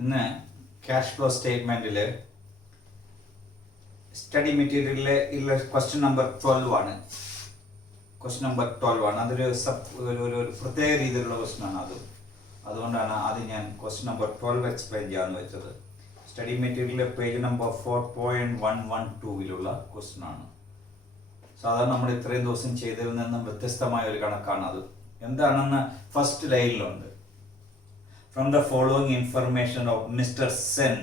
ഇന്ന് cash flow സ്റ്റേറ്റ്മെൻറ്റിൽ study മെറ്റീരിയലിലെ ക്വസ്റ്റ്യൻ നമ്പർ 12 ആണ്. അതൊരു ഒരു പ്രത്യേക രീതിയിലുള്ള ക്വസ്റ്റ്യൻ ആണ്. അതുകൊണ്ടാണ് ആദ്യം ഞാൻ ക്വസ്റ്റ്യൻ നമ്പർ 12 എക്സ്പ്ലെയിൻ ചെയ്യാമെന്ന് വെച്ചത്. സ്റ്റഡി മെറ്റീരിയലിലെ പേജ് നമ്പർ 4.112 ക്വസ്റ്റ്യൻ ആണ്. സാധാരണ നമ്മൾ ഇത്രയും ദിവസം ചെയ്തതിൽ നിന്നും വ്യത്യസ്തമായ ഒരു കണക്കാണ് അത്. എന്താണെന്ന് ഫസ്റ്റ് ലൈനിലുണ്ട്. From the following information of mister Sen.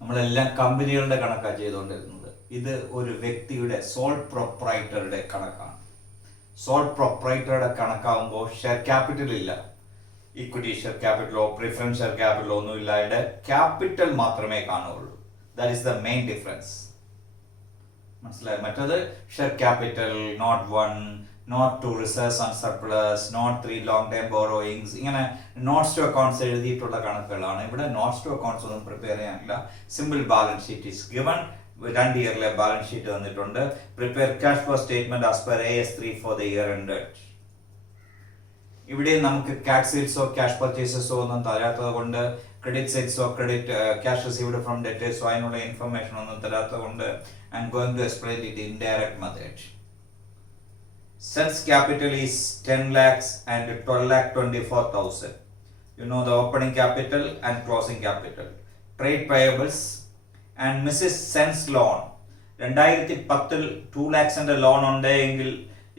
നമ്മളെല്ലാം കമ്പനികളുടെ കണക്കാണ് ചെയ്തുകൊണ്ടിരുന്നത്. ഇത് ഒരു വ്യക്തിയുടെ സോൾ പ്രൊപ്രൈറ്ററുടെ കണക്കാണ്. സോൾ പ്രൊപ്രൈറ്ററുടെ കണക്കാവുമ്പോൾ ഷെയർ ക്യാപിറ്റൽ ഇല്ല, ഇക്വിറ്റി ഷെയർ ക്യാപിറ്റലോ പ്രിഫറൻസ് ഷെയർ ക്യാപിറ്റലോ ഒന്നും ഇല്ലാതെ ക്യാപിറ്റൽ മാത്രമേ കാണുകയുള്ളൂ. That is the main difference. മനസ്സിലായി? മറ്റത് share capital, note 1, note 2 reserves and surplus, note 3 long time borrowings, ഇങ്ങനെ നോട്ട്സ് ടു അക്കൗണ്ട്സ് എഴുതിയിട്ടുള്ള കണക്കുകളാണ്. ഇവിടെ നോട്ട്സ് ടു അക്കൗണ്ട്സ് ഒന്നും പ്രിപ്പയർ ചെയ്യാനില്ല. Simple balance sheet is given. 2 ഇയറിലെ ബാലൻസ് ഷീറ്റ് തന്നിട്ടുണ്ട്. Prepare cash flow statement as per AS3 for the year ended. ഇവിടെ നമുക്ക് ക്യാഷ് സെയിൽസോ ക്യാഷ് പർച്ചേസസോ ഒന്നും തരാത്തത് കൊണ്ട്, ക്രെഡിറ്റ് സെയിൽസോ ക്രെഡിറ്റ് ക്യാഷ് റിസീവ്ഡ് ഫ്രം ഡെറ്റേഴ്സോ അതിനുള്ള ഇൻഫർമേഷൻ ഒന്നും തരാത്തത് കൊണ്ട് I am going to explain it indirect method. Sen's capital is 10 lakhs and 12,24,000. You know the opening capital and closing capital. Trade payables and Mrs. Sen's loan. 2010 2 lakhs and loan ഉണ്ടെങ്കിൽ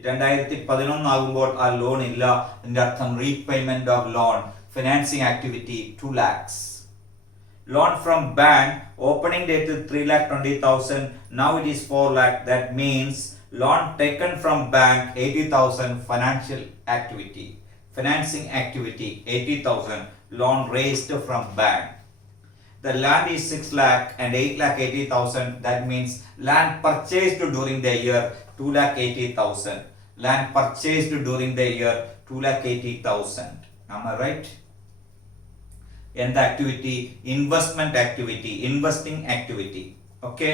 2011 ആകുമ്പോൾ ആ ലോൺ ഇല്ല. അതിന്റെ അർത്ഥം repayment of loan, financing activity 2 lakhs. Loan from bank, opening date is 3,20,000. Now it is 4 lakh. That means loan taken from bank 80,000, financial activity, financing activity 80,000, loan raised from bank. The land is 6 lakh and 8,80,000. That means land purchased during the year 2,80,000. Land purchased during the year 2,80,000. Am I right? And the activity, investment activity, investing activity. Okay.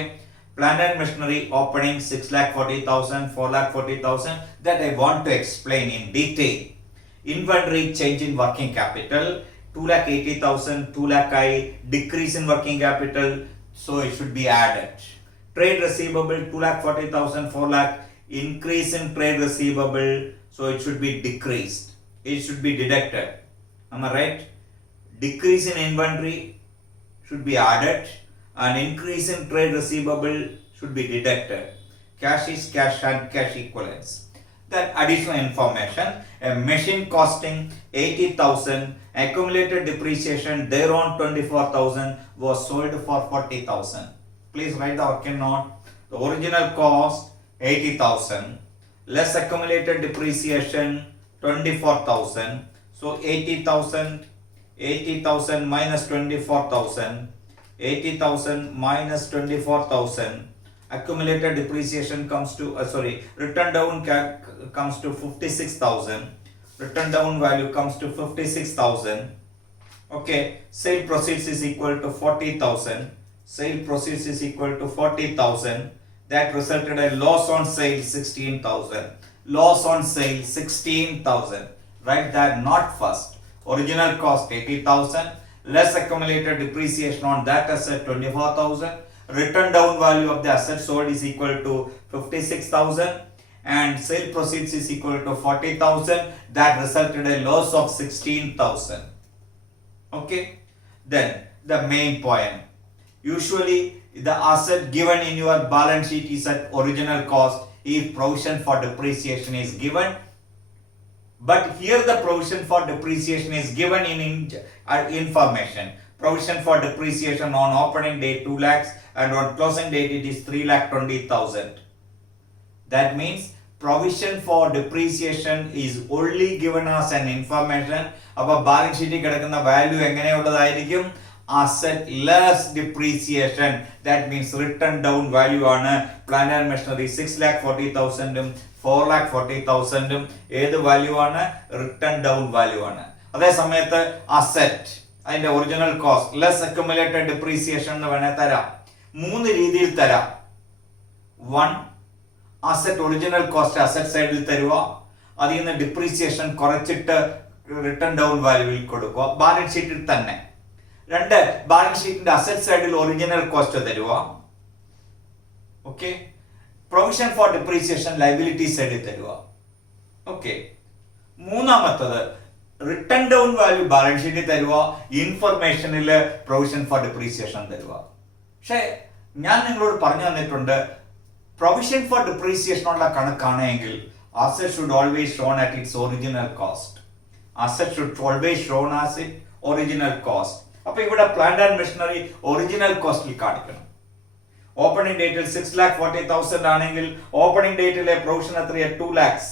Plant and machinery opening 6,40,000, 4,40,000. That I want to explain in detail. Inventory change in working capital 2,80,000, 2 lakh decrease in working capital, so it should be added. Trade receivable 2,40,000, 4 lakh increase in trade receivable, so it should be decreased. It should be deducted. Am I right? Decrease in inventory should be added. An increase in trade receivable should be deducted. Cash is cash and cash equivalents. Then additional information, a machine costing 80,000, accumulated depreciation thereon 24,000, was sold for 40,000. Please write the working note. The original cost 80,000 less accumulated depreciation 24,000. So 80,000 minus 24,000. 80,000 minus 24,000. Accumulated depreciation comes to written down comes to 56,000. Written down value comes to 56,000. Okay, sale proceeds is equal to 40,000. Sale proceeds is equal to 40,000. That resulted in loss on sale 16,000. Loss on sale 16,000. Write that not first. Original cost 80,000. Less accumulated depreciation on that asset 24,000. Written down value of the asset sold is equal to 56,000 and sale proceeds is equal to 40,000. That resulted a loss of 16,000. Okay, then the main point. Usually the asset given in your balance sheet is at original cost if provision for depreciation is given. But here the provision for depreciation is given in information. Provision for depreciation on opening date 2 lakhs and on closing date it is 3,20,000. That means provision for depreciation is only given as an information. Appo balance sheet കിടക്കുന്ന value എങ്ങനെയുള്ളതായിരിക്കും? Asset less depreciation. That means written down value ആണ്. Plant and machinery 6,40,000 4,40,000 ഏത് വാല്യൂ ആണ്? Return down value ആണ്. അതേ സമയത്ത് അസെറ്റ് അതിന്റെ original cost less accumulated depreciation എന്ന് വേണേൽ തരാം. 3 രീതിയിൽ തരാം. 1, അസെറ്റ് ഒറിജിനൽ കോസ്റ്റ് അസെറ്റ് സൈഡിൽ തരുക, അതിൽ നിന്ന് ഡിപ്രീസിയേഷൻ കുറച്ചിട്ട് റിട്ടേൺ ഡൗൺ വാല്യൂവിൽ കൊടുക്കുക ബാലൻസ് ഷീറ്റിൽ തന്നെ. രണ്ട്, ബാലൻസ് ഷീറ്റിന്റെ അസറ്റ് സൈഡിൽ ഒറിജിനൽ കോസ്റ്റ് തരുക. Okay. Provision for depreciation liability സൈഡിൽ തരുക. ഓക്കെ. മൂന്നാമത്തത് റിട്ടേൺ ഡൗൺ വാല്യൂ ബാലൻസ് ഷീറ്റിൽ തരുക, ഇൻഫർമേഷനിൽ പ്രൊവിഷൻ ഫോർ ഡിപ്രീസിയേഷൻ തരുക. പക്ഷേ ഞാൻ നിങ്ങളോട് പറഞ്ഞു തന്നിട്ടുണ്ട്, പ്രൊവിഷൻ ഫോർ ഡിപ്രീസിയേഷൻ ഉള്ള കണക്കാണെങ്കിൽ asset should always shown at its original cost. Asset should always shown as it original cost. അപ്പൊ ഇവിടെ പ്ലാന്റ് ആൻഡ് മെഷീനറി ഒറിജിനൽ കോസ്റ്റിൽ കാണിക്കണം. ഓപ്പണിംഗ് ഡേറ്റിൽ 6,40,000 ആണെങ്കിൽ ഓപ്പണിംഗ് ഡേറ്റിലെ പ്രൊവിഷൻ എത്രയാ? 2 lakhs.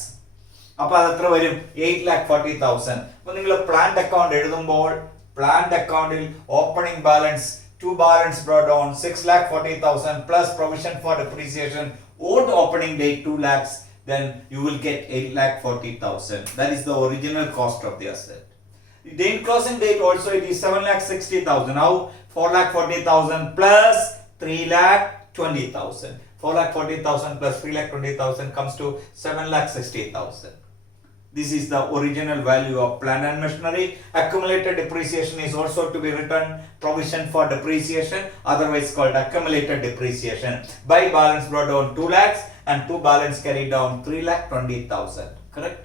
അപ്പൊ അത് എത്ര വരും? 8,40,000. അപ്പൊ നിങ്ങൾ പ്ലാന്റ് അക്കൗണ്ട് എഴുതുമ്പോൾ പ്ലാന്റ് അക്കൗണ്ടിൽ opening balance to balance brought down 6,40,000 plus provision for depreciation old opening date 2 lakhs, then you will get 8,40,000. That is the original cost of the asset. The in closing date also it is 7,60,000. Now 4,40,000 plus 3,20,000. 4,40,000 plus 3,20,000 comes to 7,60,000. This is the original value of plant and machinery. Accumulated depreciation is also to be written provision for depreciation, otherwise called accumulated depreciation. By balance brought down 2 lakhs and to balance carried down 3,20,000. Correct?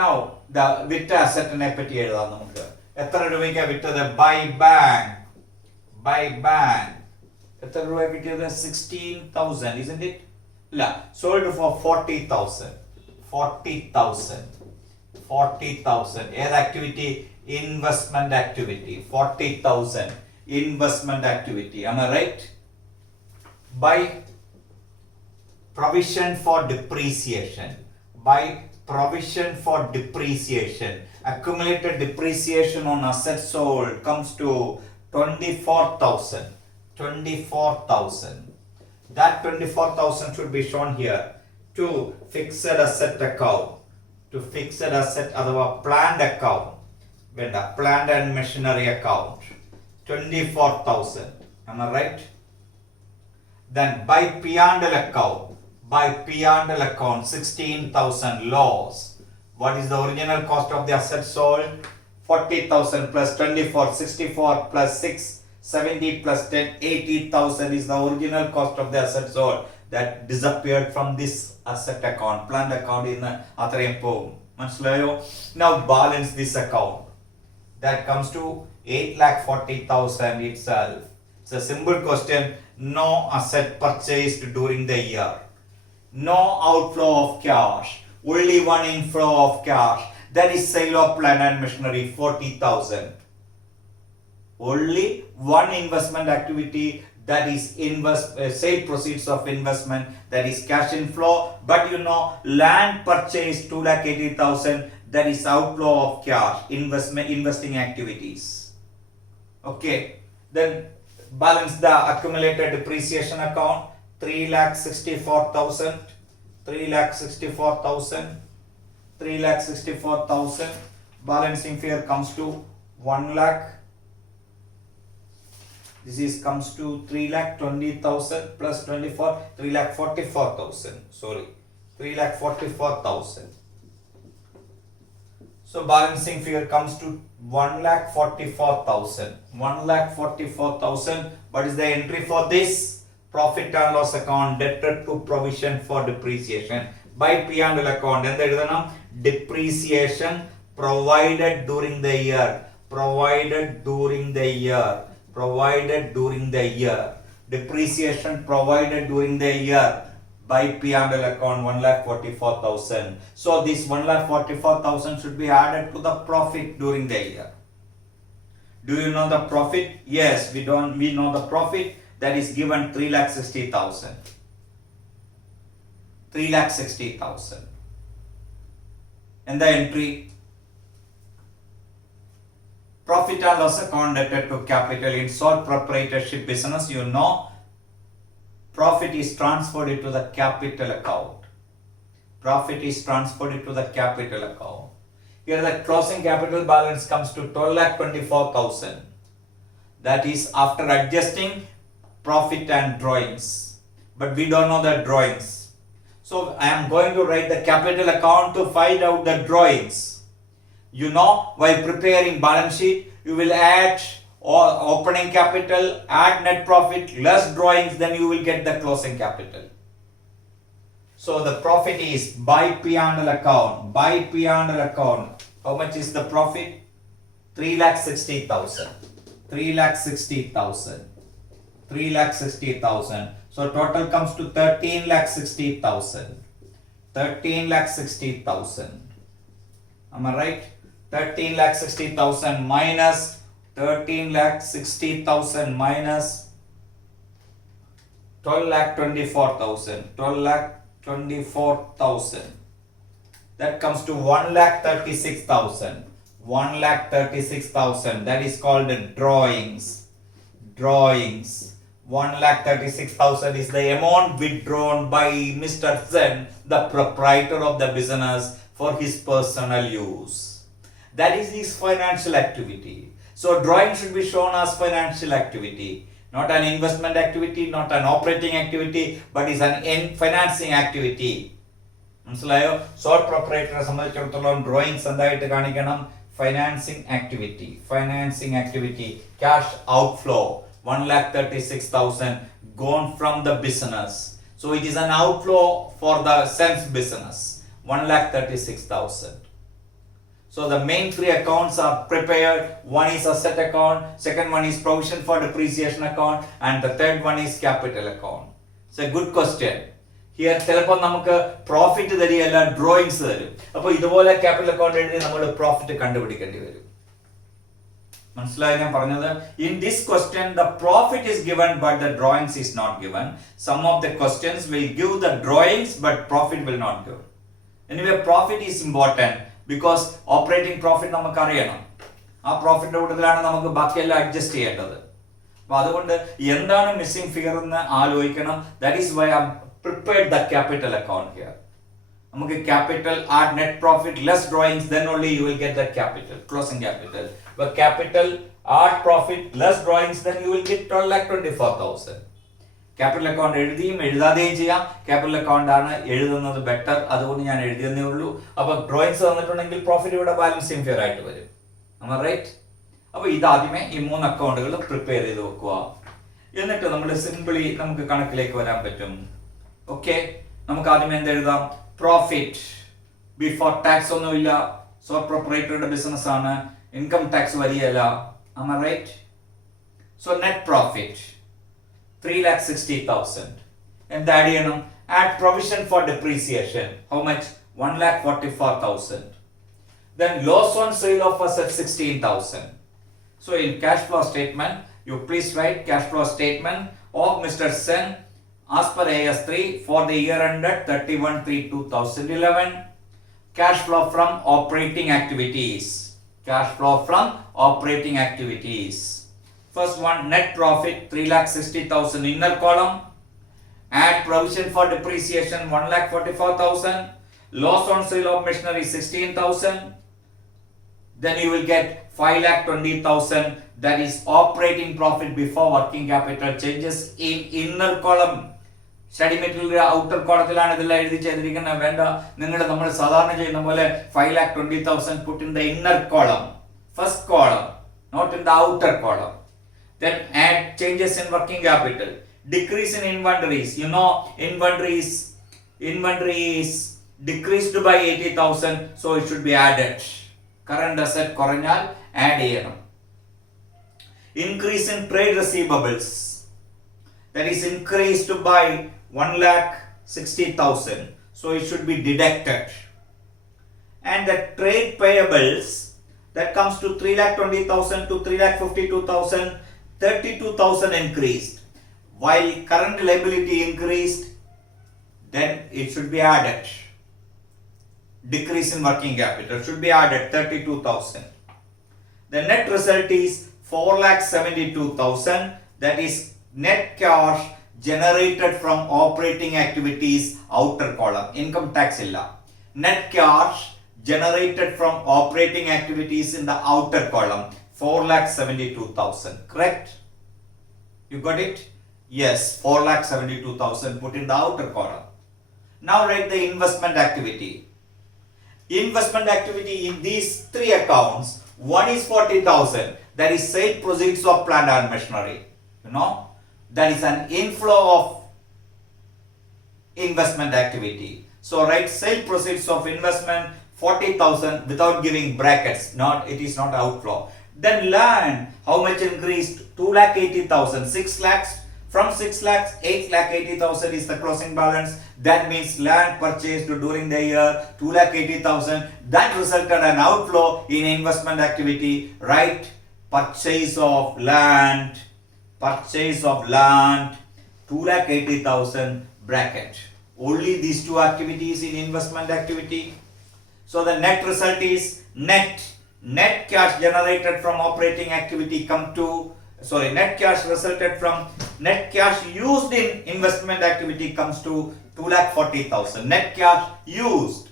Now the വിറ്റ അസറ്റിനെ പറ്റി എഴുതാം നമുക്ക്. എത്ര രൂപയ്ക്ക് വിറ്റത്? By bank എത്ര രൂപ കിട്ടിയത്? 16,000, isn't it? ഇല്ല, sold for 40,000. 40,000. ഏത് activity? Investment activity. 40,000 investment activity. Am I right? By provision for depreciation. Accumulated depreciation on assets sold comes to 24,000. That 24,000 should be shown here to fixed asset account, to fixed asset അഥവാ planned account, വേണ്ട, plant and machinery account 24,000. Am I right? Then by P&L account 16,000 loss. What is the original cost of the asset sold? 40,000 plus 24, 64 plus 6, 70 plus 10, 80,000 is the original cost of the asset sold. That disappeared from this asset account, planned account in അത്രയും പോകും. മനസ്സിലായോ? Now balance this account. That comes to 8,40,000 itself. It's a simple question. No asset purchased during the year. No outflow of cash. Only one inflow of cash. That is sale of plant and machinery, 40,000. Only one investment activity, that is sale proceeds of investment, that is cash inflow. But you know, land purchase 2,80,000, that is outflow of cash, investing activities. Okay. Then balance the accumulated depreciation account 3,64,000. 3,64,000. Balancing figure comes to 1 lakh. This comes to 3,20,000 plus 24, 3,44,000. Sorry, 3,44,000. So balancing figure comes to 1,44,000. 1,44,000. What is the entry for this? Profit and loss account debted to provision for depreciation. By P&L account, and the depreciation provided during the year. Depreciation provided during the year by P&L account 1,44,000. So this 1,44,000 should be added to the profit during the year. Do you know the profit? Yes, we know the profit. That is given 3,60,000. 3,60,000. And the entry, profit and loss account debted to capital. In sole proprietorship business, you know, profit is transferred into the capital account. Here the closing capital balance comes to 12,24,000. That is after adjusting profit and drawings. But we don't know the drawings. So I am going to write the capital account to find out the drawings. You know, while preparing balance sheet, you will add opening capital, add net profit, less drawings, then you will get the closing capital. So the profit is by P&L account. By P&L account, how much is the profit? 3,60,000. 3,60,000. 3,60,000. So total comes to 13,60,000. 13,60,000. Am I right? 13,60,000 minus 13,60,000 minus 12,24,000. 12,24,000. That comes to 1,36,000. 1,36,000. That is called drawings. Drawings. 1,36,000 is the amount withdrawn by Mr. Sen, the proprietor of the business, for his personal use. That is his financial activity. So drawing should be shown as financial activity, not an investment activity, not an operating activity, but is an financing activity. മനസ്സിലായോ? സോൾ പ്രൊപ്പറേറ്ററെ സംബന്ധിച്ചിടത്തോളം ഡ്രോയിങ്സ് എന്തായിട്ട് കാണിക്കണം? Financing activity. Financing activity. Cash outflow 1,36,000 gone from the business. So it is an outflow for the Sen's business. 1,36,000. So the main three accounts are prepared. One is asset account, second one is provision for depreciation account, and the third one is capital account. It's a good question. Here ചിലപ്പോൾ നമുക്ക് പ്രോഫിറ്റ് തരികയല്ല, ഡ്രോയിങ്സ് തരും. അപ്പോൾ ഇതുപോലെ capital account എഴുതി നമ്മൾ പ്രോഫിറ്റ് കണ്ടുപിടിക്കേണ്ടി വരും. മനസ്സിലായി ഞാൻ പറഞ്ഞത്? In this question the profit is given but the drawings is not given. Some of the questions will give the drawings but profit will not give. Anyway, profit is important because operating profit നമുക്ക് അറിയണം. ആ പ്രോഫിറ്റിന്റെ കൂട്ടത്തിലാണ് നമുക്ക് ബാക്കിയെല്ലാം അഡ്ജസ്റ്റ് ചെയ്യേണ്ടത്. അപ്പോൾ അതുകൊണ്ട് എന്താണ് മിസ്സിംഗ് ഫിഗർ എന്ന് ആലോചിക്കണം. That is why I prepared the capital account here. നമുക്ക് capital add net profit less drawings, then only you will get the capital, closing capital. But capital add profit less drawings, then you will get 12,24,000. Capital account എഴുതിയും എഴുതാതെയും ചെയ്യാം. Capital account ആണ് എഴുതുന്നത് ബെറ്റർ, അതുകൊണ്ട് ഞാൻ എഴുതിയെന്നേ ഉള്ളൂ. അപ്പൊ ഡ്രോയിങ്സ് തന്നിട്ടുണ്ടെങ്കിൽ പ്രോഫിറ്റ് ഇവിടെ ബാലൻസിങ് ഫിയർ ആയിട്ട് വരും. റൈറ്റ്? അപ്പൊ ഇതാദ്യമേ ഈ 3 അക്കൗണ്ടുകൾ പ്രിപ്പയർ ചെയ്ത് വെക്കുക. എന്നിട്ട് നമ്മൾ സിംപിളി നമുക്ക് കണക്കിലേക്ക് വരാൻ പറ്റും. ഓക്കെ, നമുക്ക് ആദ്യമേ എന്തെഴുതാം? പ്രോഫിറ്റ് ബിഫോർ ടാക്സ് ഒന്നുമില്ല, സോൾ പ്രൊപ്പറേറ്ററുടെ ബിസിനസ് ആണ്, ഇൻകം ടാക്സ് വരികയല്ല. Right? So net profit 3,60,000. And add ചെയ്യണം. Add provision for depreciation. How much? 1,44,000. Then loss on sale of assets 16,000. So in cash flow statement, you please write cash flow statement of Mr. Sen as per AS3 for the year ended 31/3/2011. Cash flow from operating activities. Cash flow from operating activities. First one, net profit 3,60,000 inner column. Add provision for depreciation 1,44,000. Loss on sale of machinery 16,000. Then you will get 5,20,000. That is operating profit before working capital changes in inner column. Study material outer കോളത്തിലാണ് ഇതെല്ലാം എഴുതി ചെയ്തിരിക്കുന്നത്. വേണ്ട, നിങ്ങളുടെ നമ്മൾ സാധാരണ ചെയ്യുന്ന പോലെ 5,20,000 put in the inner column, first column, not in the outer column. Then add changes in working capital, decrease in inventories. You know, inventories decreased by 80,000, so it should be added. Current asset കുറഞ്ഞാൽ add ചെയ്യണം. Increase in trade receivables, that is increased by 1,60,000, so it should be deducted. And the trade payables, that comes to 3,20,000 to 3,52,000. 32,000 increased, while current liability increased, then it should be added. Decrease in working capital should be added 32,000. The net result is 4,72,000. That is net cash generated from operating activities, outer column. Income tax illa. Net cash generated from operating activities in the outer column. 4,72,000. Correct? You got it? Yes, 4,72,000 put in the outer column. Now write the investment activity. Investment activity in these 3 accounts, one is 40,000, That is sale proceeds of plant and machinery. You know, that is an inflow of investment activity. So write sale proceeds of investment 40,000 without giving brackets. It is not outflow. Then land, how much increased? 2,80,000. 6 lakhs. From 6 lakhs, 8,80,000 is the closing balance. That means land purchased during the year 2,80,000. That resulted an outflow in investment activity. Right? Purchase of land. 2,80,000 bracket. Only these two activities in investment activity. So the net result is net cash generated from operating activity net cash resulted from net cash used in investment activity comes to 2,40,000. Net cash used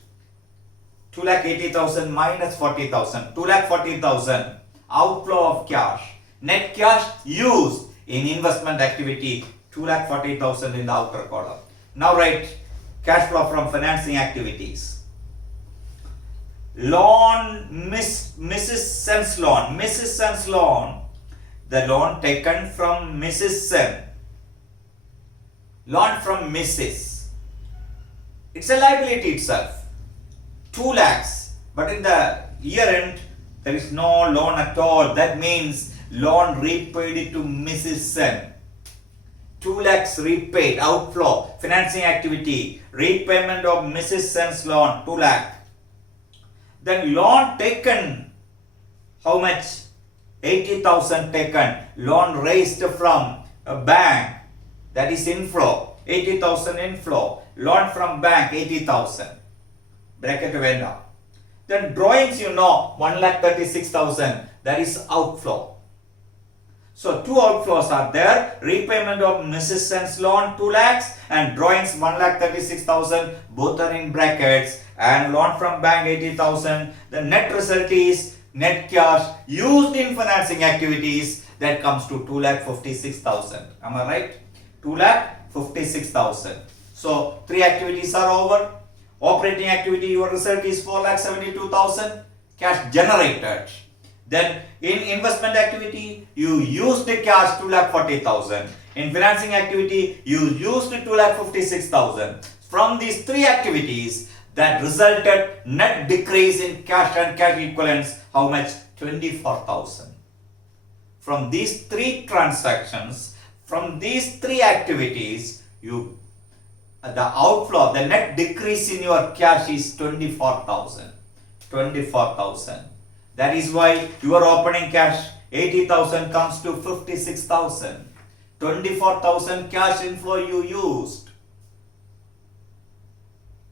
2,80,000 minus 40,000. 2,40,000 outflow of cash. Net cash used in investment activity 2,40,000 in the outer column. Now write cash flow from financing activities. Loan, Mrs. Sen's loan. The loan taken from Mrs. Sen. Loan from Mrs. It's a liability itself. 2 lakhs. But in the year end, there is no loan at all. That means loan repaid to Mrs. Sen. 2 lakhs repaid, outflow, financing activity, repayment of Mrs. Sen's loan, 2 lakh. Then loan taken, how much? 80,000 taken. Loan raised from a bank, that is inflow, 80,000 inflow. Loan from bank, 80,000. Bracket venda. Then drawings, 1,36,000, that is outflow. So two outflows are there. Repayment of Mrs. Sen's loan 2 lakhs and drawings 1,36,000. Both are in brackets. And loan from bank 80,000. The net result is net cash used in financing activities. That comes to 2,56,000. Am I right? 2,56,000. So 3 activities are over. Operating activity, your result is 4,72,000. Cash generated. Then in investment activity, you used the cash 2,40,000. In financing activity, you used 2,56,000. From these 3 activities, that resulted net decrease in cash and cash equivalents. How much? 24,000. From these 3 transactions, from these 3 activities, the outflow, the net decrease in your cash is 24,000. 24,000. That is why your opening cash 80,000 comes to 56,000. 24,000 cash inflow you used.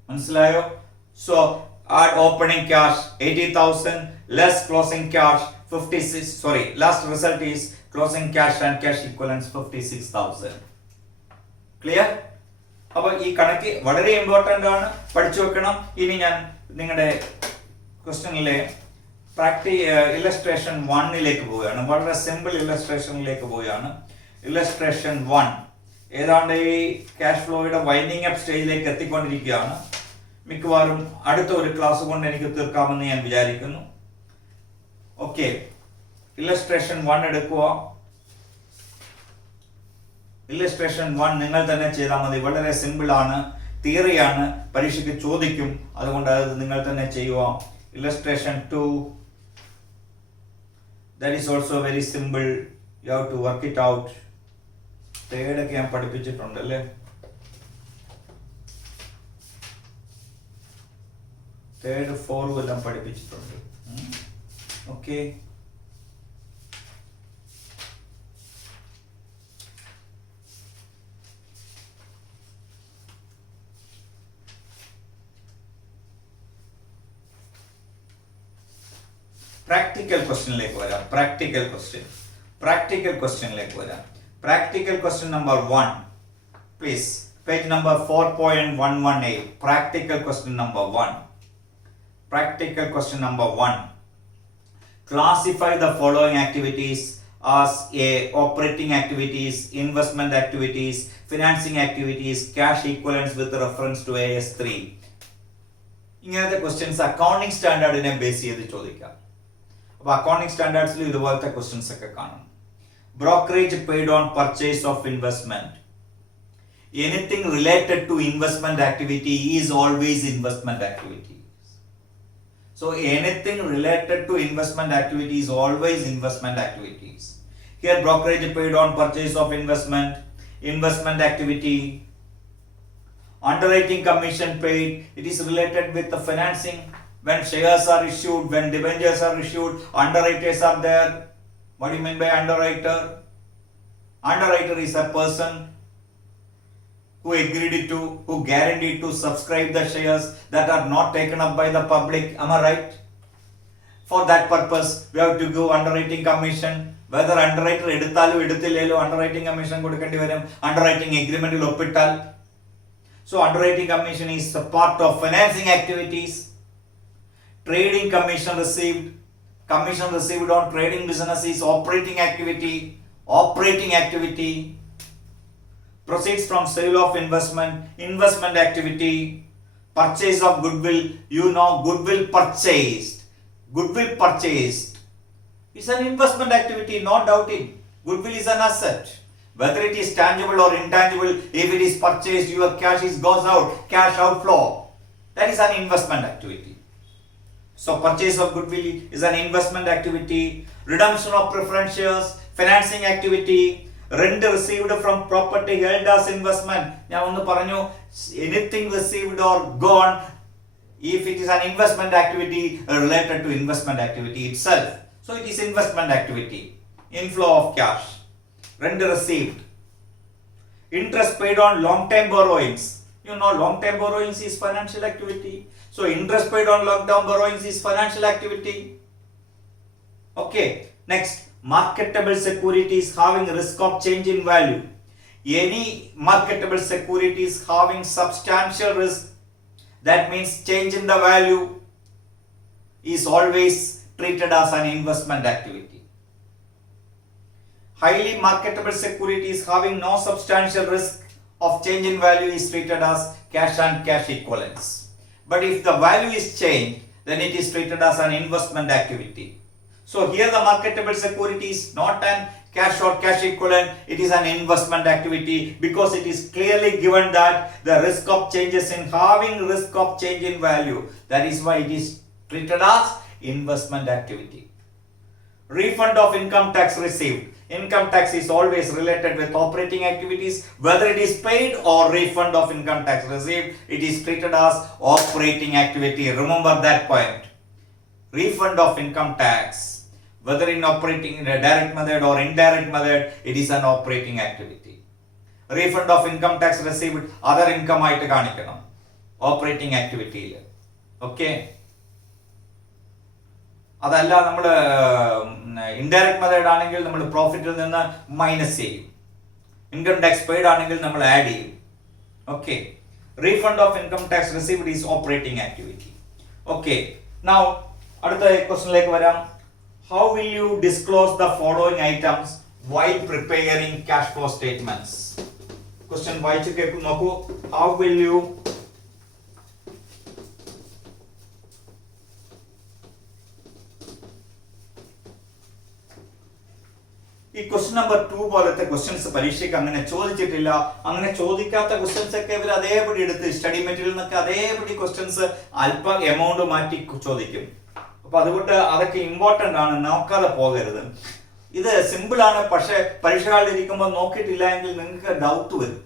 Manasilayo? So add opening cash 80,000 less closing cash 56. Last result is closing cash and cash equivalents 56,000. Clear? അപ്പോൾ ഈ കണക്ക് വളരെ ഇമ്പോർട്ടൻ്റ് ആണ്, പഠിച്ചു വെക്കണം. ഇനി ഞാൻ നിങ്ങളുടെ ക്വസ്റ്റ്യനിലെ ഇല്ലസ്ട്രേഷൻ 1 പോവുകയാണ്. വളരെ സിമ്പിൾ ഇല്ലസ്ട്രേഷനിലേക്ക് പോവുകയാണ്. ഇല്ലസ്ട്രേഷൻ 1 ഏതാണ്ട് ഈ ക്യാഷ് ഫ്ലോയുടെ വൈൻഡിങ് അപ്പ് സ്റ്റേജിലേക്ക് എത്തിക്കൊണ്ടിരിക്കുകയാണ്. മിക്കവാറും അടുത്ത ഒരു ക്ലാസ് കൊണ്ട് എനിക്ക് തീർക്കാമെന്ന് ഞാൻ വിചാരിക്കുന്നു. ഓക്കെ, ഇല്ലസ്ട്രേഷൻ 1 എടുക്കുക. ഇല്ലസ്ട്രേഷൻ 1 നിങ്ങൾ തന്നെ ചെയ്താൽ മതി. വളരെ സിമ്പിൾ ആണ്, തിയറിയാണ്, പരീക്ഷയ്ക്ക് ചോദിക്കും. അതുകൊണ്ട് അത് നിങ്ങൾ തന്നെ ചെയ്യുക. Illustration 2, that is also very simple. You have to work it out. Third ഒക്കെ ഞാൻ പഠിപ്പിച്ചിട്ടുണ്ട് അല്ലേ? Third 4 എല്ലാം പഠിപ്പിച്ചിട്ടുണ്ട്. ഓക്കെ, പ്രാക്ടിക്കൽ ക്വസ്റ്റ്യനിലേക്ക് വരാം. പ്രാക്ടിക്കൽ ക്വസ്റ്റ്യനിലേക്ക് വരാം. Practical question number 1, please, page number 4.118. Practical question number 1. Practical question number 1. Classify the following activities as a operating activities, investment activities, financing activities, cash equivalents with reference to AS3. ഇങ്ങനത്തെ questions accounting സ്റ്റാൻഡേർഡിനെ ബേസ് ചെയ്ത് ചോദിക്കാം. അപ്പോൾ അക്കൗണ്ടിങ് സ്റ്റാൻഡേർഡ്സിൽ ഇതുപോലത്തെ questions ഒക്കെ കാണും. Brokerage paid on purchase of investment. Anything related to investment activity is always investment activity. So anything related to investment activity is always investment activities. Here brokerage paid on purchase of investment activity. Underwriting commission paid, it is related with the financing. When shares are issued, when debentures are issued, underwriters are there. What do you mean by underwriter? Underwriter is a person who agreed to, who guaranteed to subscribe the shares that are not taken up by the public. Am I right? For that purpose, we have to give underwriting commission. Whether underwriter eduthalu eduthillelo underwriting commission kodukkendi varum, underwriting agreement il oppittal. So underwriting commission is a part of financing activities. Trading commission received on trading business is operating activity. Proceeds from sale of investment activity. Purchase of goodwill, goodwill purchased is an investment activity, no doubting. Goodwill is an asset, whether it is tangible or intangible. If it is purchased, your cash goes out, cash outflow, that is an investment activity. So purchase of goodwill is an investment activity. Redemption of preference shares, financing activity. Rent received from property held as investment. ഞാൻ ഒന്ന് പറഞ്ഞു, anything received or gone, if it is an investment activity related to investment activity itself, so it is investment activity. Inflow of cash, rent received. Interest paid on long term borrowings. Long term borrowings is financial activity. So interest paid on long term borrowings is financial activity. Okay, next. Marketable securities having risk of change in value. Any marketable securities having substantial risk, that means change in the value, is always treated as an investment activity. Highly marketable securities having no substantial risk of change in value is treated as cash and cash equivalents. But if the value is changed, then it is treated as an investment activity. So here the marketable security is not an cash or cash equivalent, it is an investment activity, because it is clearly given that the risk of changes in having risk of change in value, that is why it is treated as investment activity. Refund of income tax received. Income tax is always related with operating activities. Whether it is paid or refund of income tax received, it is treated as operating activity. Remember that point. Refund of income tax, whether in operating in a direct method or indirect method, it is an operating activity. Refund of income tax received, other income ആയിട്ട് കാണിക്കണം operating activity. Okay, അതല്ല നമ്മൾ indirect method ആണെങ്കിൽ നമ്മൾ പ്രോഫിറ്റിൽ നിന്ന് മൈനസ് ചെയ്യും. Income tax paid ആണെങ്കിൽ നമ്മൾ ആഡ് ചെയ്യും. Okay, refund of income tax received is operating activity. Okay, now അടുത്ത ക്വസ്റ്റ്യനിലേക്ക് വരാം. How will you disclose the following items while preparing cash flow statements? Question വായിച്ചു കേൾക്കൂ, നോക്കൂ. How will you ഈ ക്വസ്റ്റ്യൻ നമ്പർ 2 പോലത്തെ ക്വസ്റ്റ്യൻസ് പരീക്ഷയ്ക്ക് അങ്ങനെ ചോദിച്ചിട്ടില്ല. അങ്ങനെ ചോദിക്കാത്ത ക്വസ്റ്റ്യൻസ് ഒക്കെ ഇവർ അതേപടി എടുത്ത് സ്റ്റഡി മെറ്റീരിയൽ നിന്നൊക്കെ അതേപടി ക്വസ്റ്റ്യൻസ് അല്പം എമൗണ്ട് മാറ്റി ചോദിക്കും. അപ്പൊ അതുകൊണ്ട് അതൊക്കെ ഇമ്പോർട്ടന്റ് ആണ്, നോക്കാതെ പോകരുത്. ഇത് സിമ്പിൾ ആണ്, പക്ഷെ പരീക്ഷ കാലിലിരിക്കുമ്പോൾ നോക്കിയിട്ടില്ല എങ്കിൽ നിങ്ങൾക്ക് ഡൗട്ട് വരും.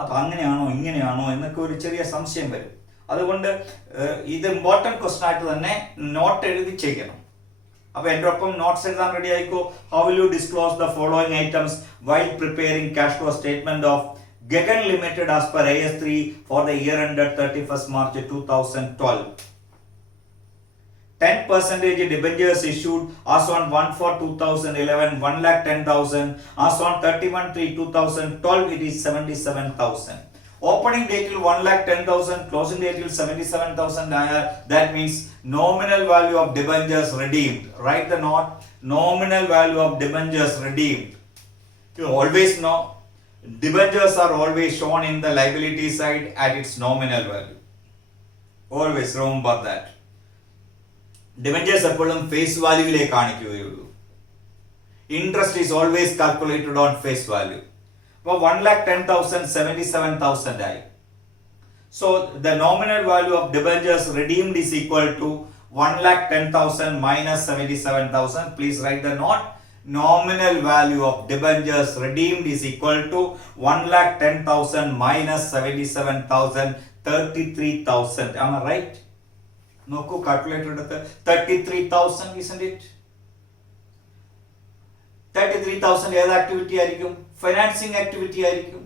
അത് അങ്ങനെയാണോ ഇങ്ങനെയാണോ എന്നൊക്കെ ഒരു ചെറിയ സംശയം വരും. അതുകൊണ്ട് ഇത് ഇമ്പോർട്ടന്റ് ക്വസ്റ്റ്യൻ ആയിട്ട് തന്നെ നോട്ട് എഴുതി ചെയ്യണം. അപ്പൊ എൻ്റെ ഒപ്പം നോട്ട്സ് എഴുതാൻ റെഡി ആയിക്കോ. How will you disclose the following items while preparing cash flow statement of Gagan Limited as per AS3 for the year ended 31st March 2012. 10% debentures issued as on 1/4/2011 1,10,000, as on 31/3/2012 it is 77,000. Opening date till 1,10,000, closing date till 77,000. That means nominal value of debentures redeemed. Write the note, nominal value of debentures redeemed. You always know debentures are always shown in the liability side at its nominal value. Always remember that. Debentures എപ്പോഴും face വാല്യൂവിലേ കാണിക്കുകയുള്ളൂ. Interest is always calculated on face value. അപ്പോൾ 1,10,000 77,000 ആയി. So the nominal value of debentures redeemed is equal to 1,10,000 minus 77,000. Please write the note. Nominal value of debentures redeemed is equal to 1,10,000 minus 77,000, 33,000. Am I right? നോക്കൂ കാൽക്കുലേറ്റർ എടുത്ത് 33,000 isn't it? 33,000 ഏത് ആക്ടിവിറ്റി ആയിരിക്കും? Financing activity ആയിരിക്കും.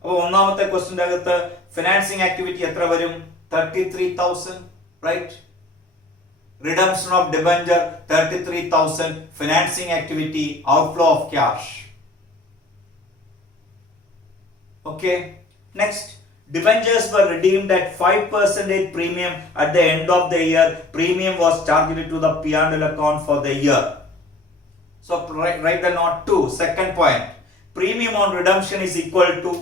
അപ്പോൾ ഒന്നാമത്തെ ക്വസ്റ്റ്യൻ്റെ അകത്ത് ഫിനാൻസിങ് ആക്ടിവിറ്റി എത്ര വരും? 33,000, right? Redemption of debenture 33,000, financing activity outflow of cash. Okay, next. Debentures were redeemed at 5% premium at the end of the year. Premium was charged to the P&L account for the year. So write the note 2. Second point. Premium on redemption is equal to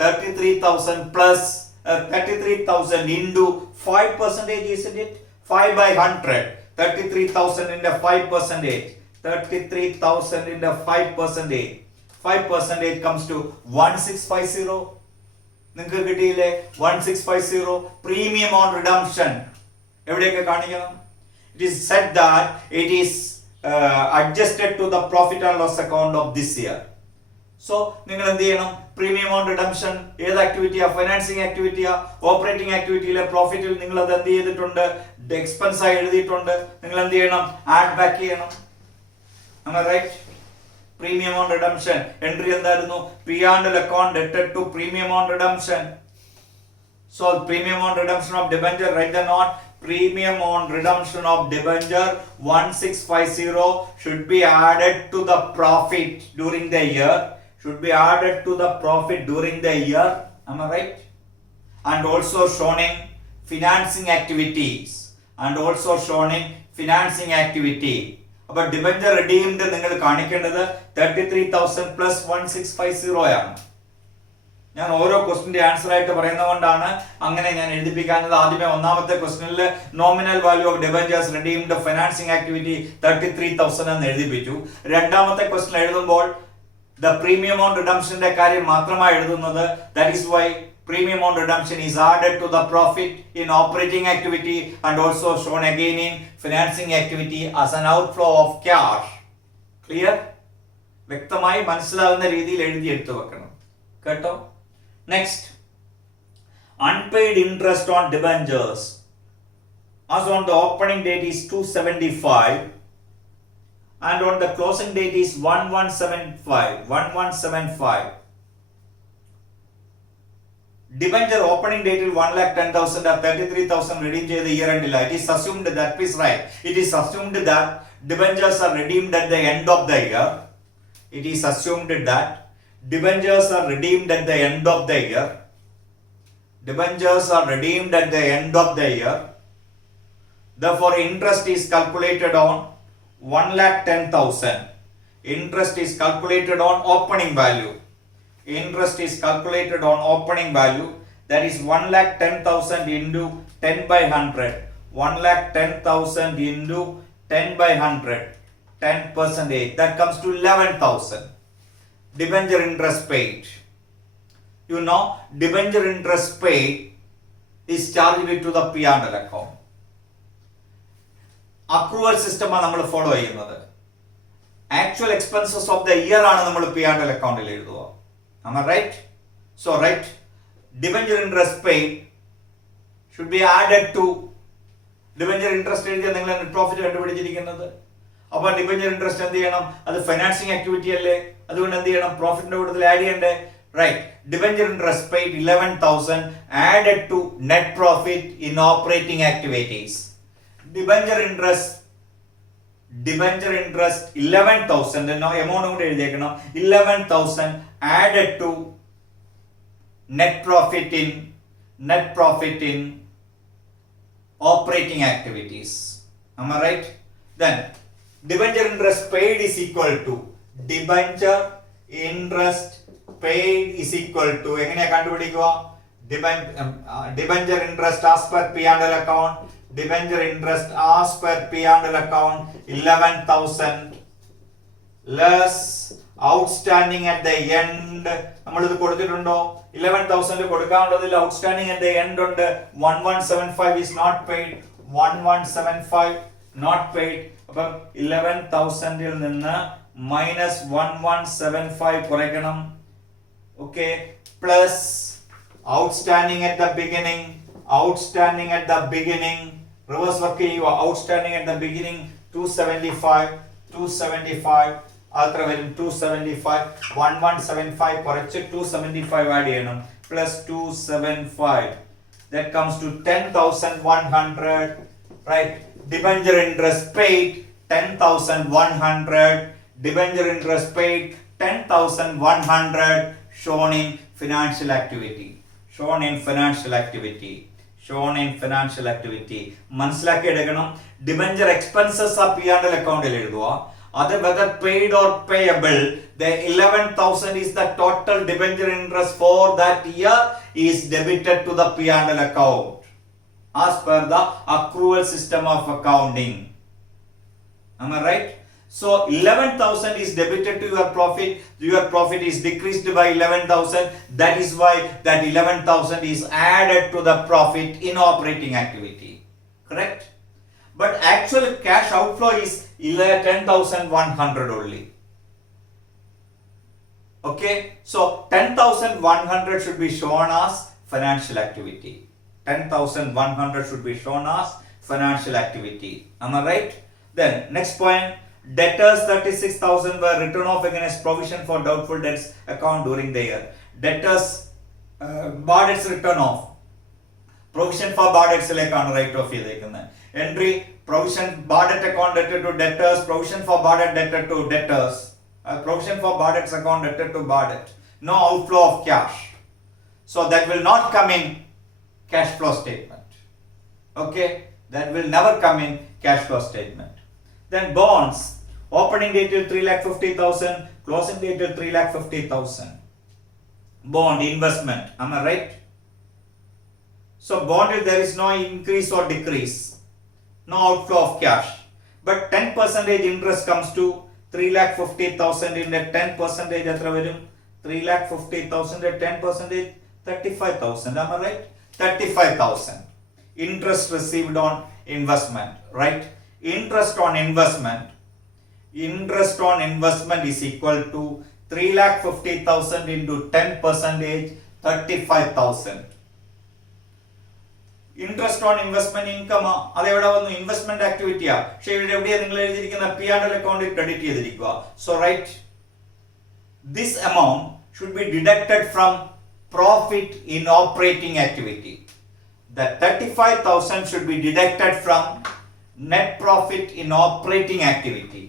33,000 plus 33,000 into 5%, isn't it? 5 by 100. 33,000 into 5%. 33,000 into 5%. 5% comes to 1650. നിങ്ങൾക്ക് കിട്ടിയില്ലേ? 1650. Premium on redemption എവിടെയൊക്കെ കാണിക്കണം? It is said that it is adjusted to the profit and loss account of this year. So നിങ്ങൾ എന്ത് ചെയ്യണം? Premium on redemption ഏത് ആക്ടിവിറ്റിയാ? ഫൈനാൻസിങ് ആക്ടിവിറ്റിയാ? ഓപ്പറേറ്റിംഗ് ആക്ടിവിറ്റിയിലെ പ്രോഫിറ്റിൽ നിങ്ങൾ അത് എന്ത് ചെയ്തിട്ടുണ്ട്? എക്സ്പെൻസ് ആയി എഴുതിയിട്ടുണ്ട്. നിങ്ങൾ എന്ത് ചെയ്യണം? ആഡ് ബാക്ക് ചെയ്യണം. Right? Premium on redemption entry എന്തായിരുന്നു? P&L account debted to premium on redemption. So premium on redemption of debenture, write the note. Premium on redemption of debenture 1650 should be added to the profit during the year. Should be added to the profit during the year. Am I right? And also shown in financing activities. And also shown in financing activity. അപ്പോൾ debenture redeemed നിങ്ങൾ കാണിക്കേണ്ടത് 33,000 പ്ലസ് 1650 ആണ്. ഞാൻ ഓരോ ക്വസ്റ്റിന്റെ ആൻസർ ആയിട്ട് പറയുന്നതുകൊണ്ടാണ് അങ്ങനെ ഞാൻ എഴുതിപ്പിക്കാഞ്ഞത്. ആദ്യമേ ഒന്നാമത്തെ ക്വസ്റ്റിനിൽ nominal value of debentures redeemed financing activity 33,000 എന്ന് എഴുതിപ്പിച്ചു. രണ്ടാമത്തെ ക്വസ്റ്റിൻ എഴുതുമ്പോൾ ദ പ്രീമിയം ഓൺ റിഡംഷന്റെ കാര്യം മാത്രമായി എഴുതുന്നത്. That is why premium on redemption is added to the profit in operating activity and also shown again in financing activity as an outflow of cash. Clear? വ്യക്തമായി മനസ്സിലാവുന്ന രീതിയിൽ എഴുതി എടുത്തു വെക്കണം കേട്ടോ. Next, unpaid interest on debentures as on the opening date is 275 and on the closing date is 1175. Debenture opening ഡേറ്റിൽ 1,10,000 33,000 redeem ചെയ്ത year എൻഡില്ല. It is assumed that, please write, it is assumed that debentures are redeemed at the end of the year. It is assumed that debentures are redeemed at the end of the year. Debentures are redeemed at the end of the year. Therefore, interest is calculated on 1,10,000. Interest is calculated on opening value. Interest is calculated on opening value, that is 1,10,000 into 10 by 100. 1,10,000 into 10 by 100. 10%. That comes to 11,000. Debenture interest paid. You know, debenture interest paid is charged to the P&L account. Accrual system ആണ് നമ്മൾ ഫോളോ ചെയ്യുന്നത്. Actual expenses of the year ആണ് നമ്മൾ P&L അക്കൗണ്ടിൽ എഴുതുക. Am I right? So right, debenture interest paid should be added to debenture interest എഴുതിയാൽ നിങ്ങൾ net profit കണ്ടുപിടിച്ചിരിക്കുന്നത്. അപ്പോൾ ഡിബഞ്ചർ ഇൻട്രസ്റ്റ് എന്ത് ചെയ്യണം? അത് ഫൈനാൻസിങ് ആക്ടിവിറ്റി അല്ലേ, അതുകൊണ്ട് എന്ത് ചെയ്യണം? പ്രോഫിറ്റിന്റെ കൂട്ടത്തിൽ ആഡ് ചെയ്യണ്ടേ? Right. Debenture interest paid 11,000 added to net profit in operating activities. Debenture interest 11,000 എന്നോ എമൗണ്ട് കൂടെ എഴുതിയേക്കണം. 11,000 added to net profit in operating activities. Am I right? Then debenture interest paid is equal to debenture interest paid is equal to എങ്ങനെയാ കണ്ടുപിടിക്കുക? debenture interest as per P&L account, debenture interest as per P&L account 11,000 less outstanding at the end. നമ്മൾ ഇത് കൊടുത്തിട്ടുണ്ടോ? 11,000 കൊടുക്കാനുള്ളതിൽ outstanding at the end ഉണ്ട്. 1175 is not paid. 1175 not paid. അപ്പം 11,000 ൽ നിന്ന് minus 1175 കുറയ്ക്കണം. Okay, plus outstanding at the beginning, outstanding at the beginning, reverse work ചെയ്യുക. Outstanding at the beginning 275 അത്ര വരും 275. 1175 കുറച്ച് 275 ആഡ് ചെയ്യണം plus 275, that comes to 10,100, right? Debenture interest paid 10,100, debenture interest paid 10,100, shown in financial activity, shown in financial activity, shown in financial activity. മനസ്സിലാക്കി എടുക്കണം. Debenture expenses ആ P&L അക്കൗണ്ടിൽ എഴുതുക. അത് whether paid or payable, the 11,000 is the total debenture interest for that year is debited to the P&L account as per the accrual system of accounting. Am I right? So 11,000 is debited to your profit. Your profit is decreased by 11,000. That is why that 11,000 is added to the profit in operating activity. Correct? But actual cash outflow is 10,100 only. Okay? So 10,100 should be shown as financial activity. 10,100 should be shown as financial activity. Am I right? Then next point. Debtors 36,000 were written off against provision for doubtful debts account during the year. Debtors bad debts written off. Provision for bad debts lekkaanu write off ചെയ്തേക്കുന്നത്. Entry provision bad debt account debtor to debtors, provision for bad debt debtor to debtors, provision for bad debts account debtor to bad debt. No outflow of cash. So that will not come in cash flow statement. Okay, that will never come in cash flow statement. Then bonds. Opening date till 3,50,000, closing date till 3,50,000. Bond investment. Am I right? So bond, there is no increase or decrease, no outflow of cash. But 10% interest comes to 3,50,000 in the 10% എത്ര വരും? 3,50,000 at 10%, 35,000. Am I right? 35,000. Interest received on investment, right? Interest on investment is equal to 3,50,000 into 10%, 35,000. Interest on investment income അത് എവിടെ വന്നു? ഇൻവെസ്റ്റ്മെന്റ് ആക്ടിവിറ്റിയാ. പക്ഷെ ഇവിടെ എവിടെയാ നിങ്ങൾ എഴുതിയിരിക്കുന്ന P&L അക്കൗണ്ടിൽ ക്രെഡിറ്റ് ചെയ്തിരിക്കുക. So right, this amount should be deducted from profit in operating activity. The 35,000 should be deducted from net profit in operating activity.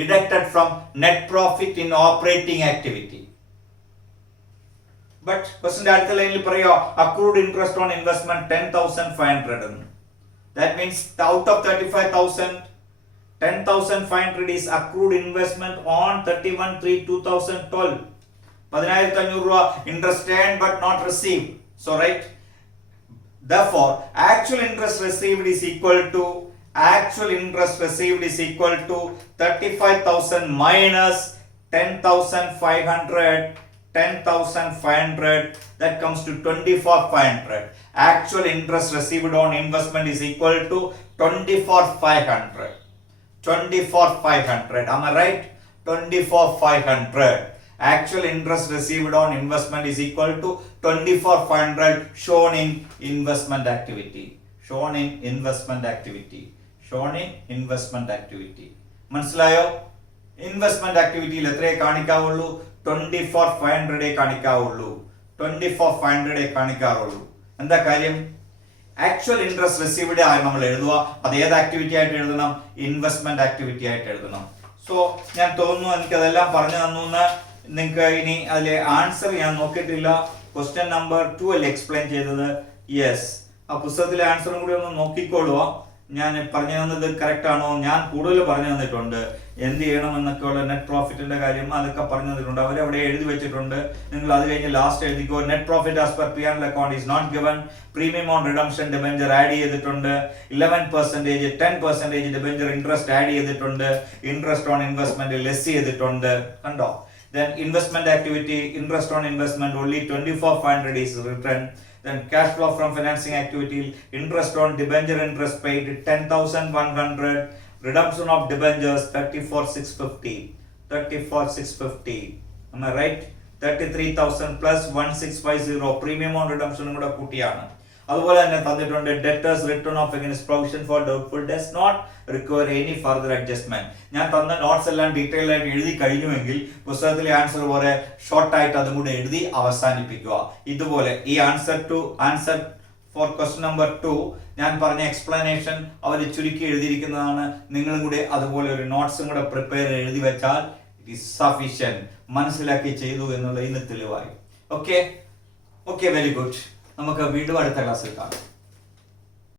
Deducted from net profit in operating activity. But question അടുത്ത ലൈനിൽ പറയോ accrued interest on investment 10,500. That means out of 35,000, 10,500 is accrued investment on 31/3/2012. 10,500 രൂപ interest earned but not received. So right, therefore actual interest received is equal to 35,000 minus 10,500. 10,500, that comes to 24,500. Actual interest received on investment is equal to 24,500. 24,500. Am I right? 24,500. Actual interest received on investment is equal to 24,500, shown in investment activity. Shown in investment activity. Shown in investment activity. മനസ്സിലായോ? ഇൻവെസ്റ്റ്മെന്റ് ആക്ടിവിറ്റിയിൽ എത്രയെ കാണിക്കാവുള്ളൂ? 24,500 കാണിക്കാവുള്ളൂ. 24,500 കാണിക്കാറുള്ളൂ. എന്താ കാര്യം? Actual interest received ആയി നമ്മൾ എഴുതുക. അത് ഏത് ആക്ടിവിറ്റി ആയിട്ട് എഴുതണം? ഇൻവെസ്റ്റ്മെന്റ് ആക്ടിവിറ്റി ആയിട്ട് എഴുതണം. സോ ഞാൻ തോന്നുന്നു എനിക്കതെല്ലാം പറഞ്ഞു തന്നു. നിങ്ങൾക്ക് ഇനി അതിലെ ആൻസർ ഞാൻ നോക്കിയിട്ടില്ല. ക്വസ്റ്റ്യൻ നമ്പർ 2 അല്ലേ എക്സ്പ്ലെയിൻ ചെയ്തത്? യെസ്. ആ പുസ്തകത്തിലെ ആൻസറും കൂടി ഒന്ന് നോക്കിക്കോളുക. ഞാൻ പറഞ്ഞു തന്നത് കറക്റ്റ് ആണോ? ഞാൻ കൂടുതൽ പറഞ്ഞു തന്നിട്ടുണ്ട് എന്ത് ചെയ്യണമെന്നൊക്കെയുള്ള നെറ്റ് പ്രോഫിറ്റിന്റെ കാര്യം അതൊക്കെ പറഞ്ഞു തന്നിട്ടുണ്ട്. അവരവിടെ എഴുതി വെച്ചിട്ടുണ്ട്. നിങ്ങൾ അത് കഴിഞ്ഞ് ലാസ്റ്റ് എഴുതിക്കോ. Net profit as per P and account is not given. Premium on redemption debenture add ചെയ്തിട്ടുണ്ട്. 11%, 10% ഡിബെഞ്ചർ ഇൻട്രസ്റ്റ് ആഡ് ചെയ്തിട്ടുണ്ട്. ഇൻട്രസ്റ്റ് ഓൺ ഇൻവെസ്റ്റ്മെന്റ് ലെസ് ചെയ്തിട്ടുണ്ട്. കണ്ടോ? Then investment activity, interest on investment only 24,500 is written. Then cash flow from financing activity, interest on debenture interest paid 10,100. Redemption of debentures 34,650. 34,650. Am I right? 33,000 plus 1,650 premium on redemption കൂടെ കൂട്ടിയാണ്. അതുപോലെ തന്നെ തന്നിട്ടുണ്ട് debtors return of against provision for doubtful does not require any further adjustment. ഞാൻ തന്ന നോട്ട്സ് എല്ലാം ഡീറ്റെയിൽ ആയിട്ട് എഴുതി കഴിഞ്ഞുവെങ്കിൽ പുസ്തകത്തിലെ ആൻസർ പോലെ ഷോർട്ട് ആയിട്ട് അതും കൂടെ എഴുതി അവസാനിപ്പിക്കുക. ഇതുപോലെ ഈ ആൻസർ ഫോർ ക്വസ്റ്റ്യൻ നമ്പർ 2 ഞാൻ പറഞ്ഞ എക്സ്പ്ലനേഷൻ അവർ ചുരുക്കി എഴുതിയിരിക്കുന്നതാണ്. നിങ്ങളും കൂടെ അതുപോലെ ഒരു നോട്ട്സും കൂടെ പ്രിപ്പയർ എഴുതി വെച്ചാൽ ഇറ്റ് ഈസ് സഫീഷ്യന്റ്. മനസ്സിലാക്കി ചെയ്തു എന്നുള്ള ഇന്ന് തെളിവായി. Okay, very good. നമുക്ക് വീണ്ടും അടുത്ത ക്ലാസ്സിൽ കാണാം.